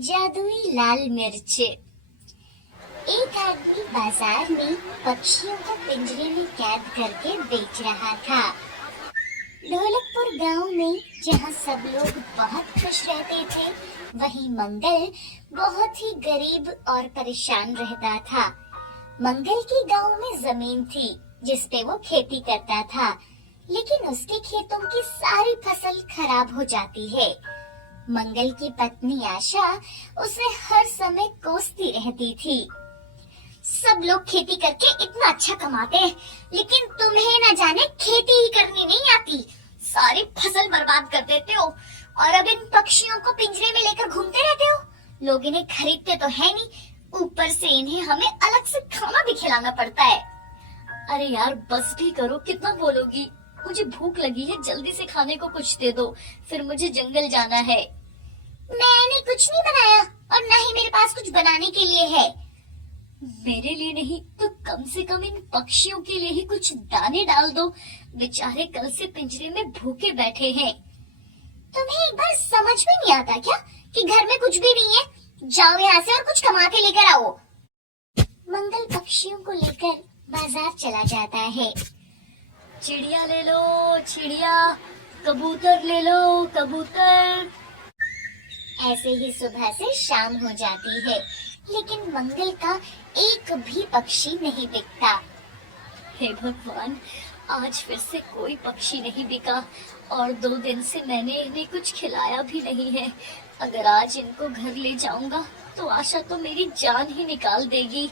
जादुई लाल मिर्च। एक आदमी बाजार में पक्षियों को पिंजरे में कैद करके बेच रहा था। ढोलकपुर गांव में जहां सब लोग बहुत खुश रहते थे, वहीं मंगल बहुत ही गरीब और परेशान रहता था। मंगल की गांव में जमीन थी जिस पे वो खेती करता था, लेकिन उसके खेतों की सारी फसल खराब हो जाती है। मंगल की पत्नी आशा उसे हर समय कोसती रहती थी। सब लोग खेती करके इतना अच्छा कमाते हैं, लेकिन तुम्हें न जाने खेती ही करनी नहीं आती। सारी फसल बर्बाद कर देते हो और अब इन पक्षियों को पिंजरे में लेकर घूमते रहते हो। लोग इन्हें खरीदते तो है नहीं, ऊपर से इन्हें हमें अलग से खाना भी खिलाना पड़ता है। अरे यार बस भी करो, कितना बोलोगी। मुझे भूख लगी है, जल्दी से खाने को कुछ दे दो, फिर मुझे जंगल जाना है। मैंने कुछ नहीं बनाया और न ही मेरे पास कुछ बनाने के लिए है। मेरे लिए नहीं तो कम से कम इन पक्षियों के लिए ही कुछ दाने डाल दो। बेचारे कल से पिंजरे में भूखे बैठे हैं। तुम्हें एक बार समझ में नहीं आता क्या कि घर में कुछ भी नहीं है? जाओ यहाँ से और कुछ कमा के लेकर आओ। मंगल पक्षियों को लेकर बाजार चला जाता है। चिड़िया ले लो चिड़िया, कबूतर ले लो कबूतर। ऐसे ही सुबह से शाम हो जाती है, लेकिन मंगल का एक भी पक्षी नहीं बिकता। हे भगवान, आज फिर से कोई पक्षी नहीं बिका और 2 दिन से मैंने इन्हें कुछ खिलाया भी नहीं है। अगर आज इनको घर ले जाऊंगा तो आशा तो मेरी जान ही निकाल देगी।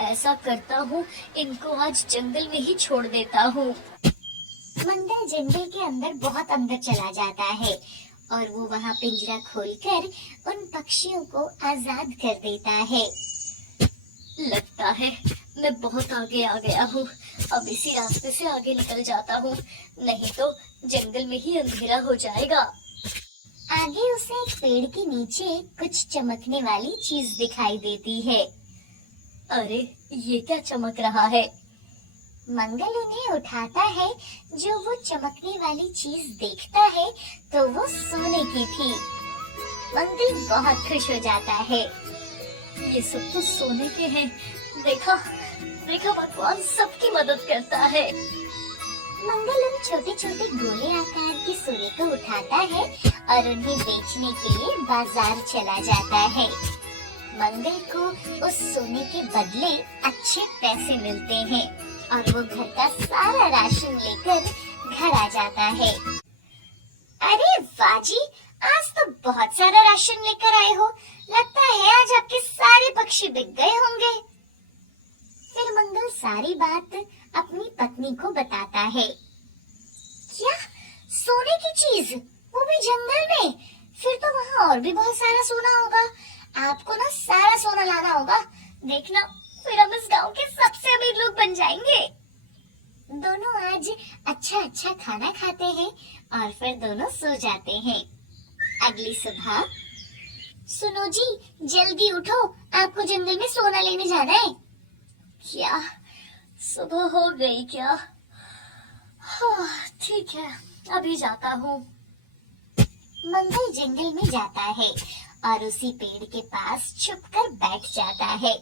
ऐसा करता हूँ, इनको आज जंगल में ही छोड़ देता हूँ। मंगल जंगल के अंदर बहुत अंदर चला जाता है और वो वहाँ पिंजरा खोलकर उन पक्षियों को आजाद कर देता है। लगता है मैं बहुत आगे आ गया हूँ। अब इसी रास्ते से आगे निकल जाता हूँ, नहीं तो जंगल में ही अंधेरा हो जाएगा। आगे उसे एक पेड़ के नीचे कुछ चमकने वाली चीज दिखाई देती है। अरे ये क्या चमक रहा है? मंगल उन्हें उठाता है। जो वो चमकने वाली चीज देखता है तो वो सोने की थी। मंगल बहुत खुश हो जाता है। ये सब तो सोने के हैं। देखा देखा, भगवान सबकी मदद करता है। मंगल उन छोटे छोटे गोले आकार के सोने को उठाता है और उन्हें बेचने के लिए बाजार चला जाता है। मंगल को उस सोने के बदले अच्छे पैसे मिलते हैं और वो घर का सारा राशन लेकर घर आ जाता है। अरे वाह जी, आज तो बहुत सारा राशन लेकर आए हो। लगता है आज आपके सारे पक्षी बिक गए होंगे। फिर मंगल सारी बात अपनी पत्नी को बताता है। क्या? सोने की चीज, वो भी जंगल में? फिर तो वहाँ और भी बहुत सारा सोना होगा। आपको ना सारा सोना लाना होगा। देखना, फिर हम इस गांव के सबसे अमीर लोग बन जाएंगे। दोनों आज अच्छा अच्छा खाना खाते हैं और फिर दोनों सो जाते हैं। अगली सुबह, सुनो जी, जल्दी उठो, आपको जंगल में सोना लेने जाना है। क्या सुबह हो गई क्या? हाँ, ठीक है, अभी जाता हूँ। मंगल जंगल में जाता है और उसी पेड़ के पास छुपकर बैठ जाता है।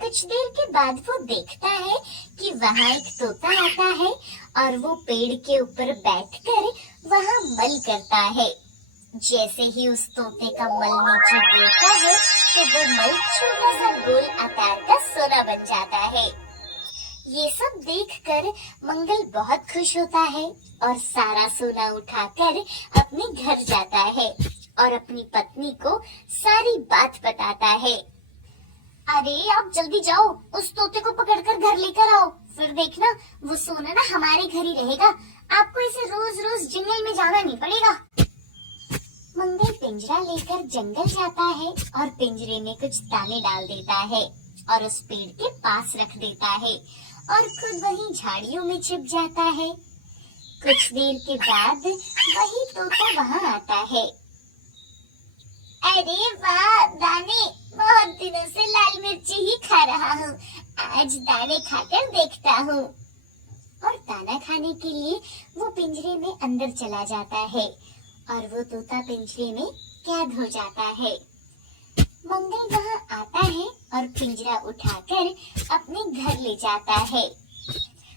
कुछ देर के बाद वो देखता है कि वहाँ एक तोता आता है और वो पेड़ के ऊपर बैठकर वहाँ मल करता है। जैसे ही उस तोते का मल नीचे गिरता है तो वो मल छोटा सा गोल आकार का सोना बन जाता है। ये सब देखकर मंगल बहुत खुश होता है और सारा सोना उठाकर अपने घर जाता है और अपनी पत्नी को सारी बात बताता है। अरे आप जल्दी जाओ, उस तोते को पकड़कर घर लेकर आओ। फिर देखना, वो सोना ना हमारे घर ही रहेगा। आपको इसे रोज रोज जंगल में जाना नहीं पड़ेगा। मंगल पिंजरा लेकर जंगल जाता है और पिंजरे में कुछ दाने डाल देता है और उस पेड़ के पास रख देता है और खुद वहीं झाड़ियों में छिप जाता है। कुछ देर के बाद वही तोता वहाँ आता है। अरे वाह दाने, बहुत दिनों से लाल मिर्ची ही खा रहा हूँ, आज दाने खाकर देखता हूँ। और दाना खाने के लिए वो पिंजरे में अंदर चला जाता है और वो तोता पिंजरे में कैद हो जाता है। मंगल वहाँ आता है और पिंजरा उठाकर अपने घर ले जाता है।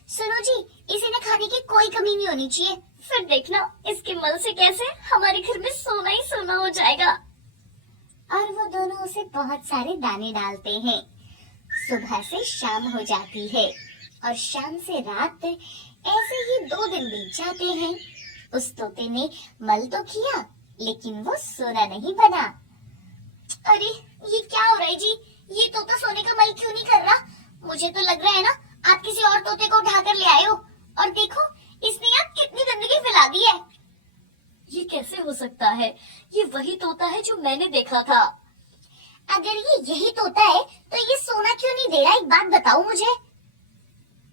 सुनो जी, इसे न खाने की कोई कमी नहीं होनी चाहिए। फिर देखना इसके मल से कैसे हमारे घर में सोना ही सोना हो जाएगा। और वो दोनों उसे बहुत सारे दाने डालते हैं। सुबह से शाम हो जाती है और शाम से रात, ऐसे ही 2 दिन बीत जाते हैं। उस तोते ने मल तो किया लेकिन वो सोना नहीं बना। अरे ये क्या हो रहा है जी, ये तोता सोने का मल क्यों नहीं कर रहा? मुझे तो लग रहा है ना आप किसी और तोते को उठाकर ले आए हो। और देखो इसने यहाँ कितनी गंदगी फैला दी है। ये कैसे हो सकता है? ये वही तोता है जो मैंने देखा था। अगर ये यही तोता है तो ये सोना क्यों नहीं दे रहा, एक बात बताओ मुझे।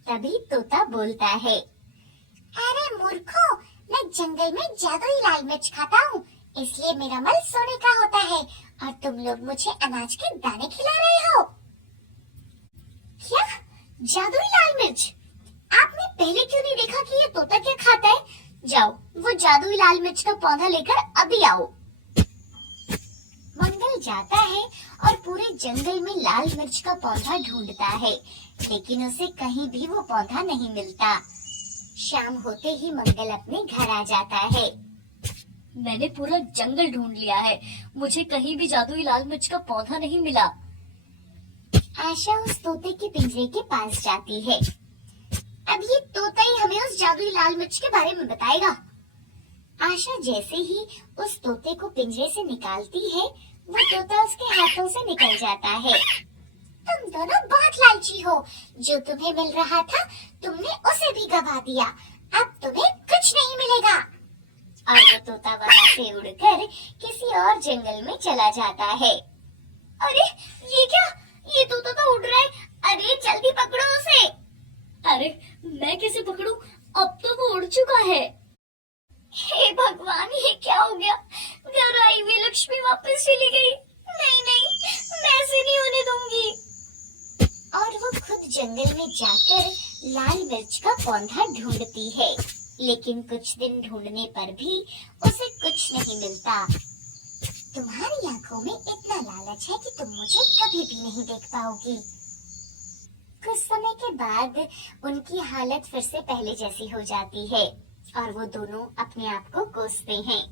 तभी तोता बोलता है, अरे मूर्खो, मैं जंगल में जादुई लाल मिर्च खाता हूँ, इसलिए मेरा मल सोने का होता है और तुम लोग मुझे अनाज के दाने खिला रहे हो। क्या? जादुई लाल मिर्च? आपने पहले क्यों नहीं देखा कि ये तोता क्या खाता है? जाओ वो जादुई लाल मिर्च का पौधा लेकर अभी आओ। मंगल जाता है और पूरे जंगल में लाल मिर्च का पौधा ढूंढता है, लेकिन उसे कहीं भी वो पौधा नहीं मिलता। शाम होते ही मंगल अपने घर आ जाता है। मैंने पूरा जंगल ढूंढ लिया है, मुझे कहीं भी जादुई लाल मिर्च का पौधा नहीं मिला। आशा उस तोते के पिंजरे के पास जाती है। अब ये तोता ही हमें उस जादुई लाल मिर्च के बारे में बताएगा। आशा जैसे ही उस तोते को पिंजरे से निकालती है, वो तोता उसके हाथों से निकल जाता है। तुम दोनों बहुत लालची हो, जो तुम्हें मिल रहा था तुमने उसे भी गवा दिया, अब तुम्हें कुछ नहीं मिलेगा। और वो तोता वहाँ से उड़कर किसी और जंगल में चला जाता है। अरे ये क्या, ये तोता तो उड़ रहा है, अरे जल्दी पकड़ो उसे। अरे मैं कैसे पकड़ूं? अब तो वो उड़ चुका है। हे भगवान, ये क्या हो गया? घर आई हुई लक्ष्मी वापस चली गई। नहीं नहीं, मैं ऐसे नहीं होने दूंगी। और वो खुद जंगल में जाकर लाल मिर्च का पौधा ढूंढती है, लेकिन कुछ दिन ढूंढने पर भी उसे कुछ नहीं मिलता। तुम्हारी आंखों में इतना लालच है कि तुम मुझे कभी भी नहीं देख पाओगी। कुछ समय के बाद उनकी हालत फिर से पहले जैसी हो जाती है और वो दोनों अपने आप को कोसते हैं।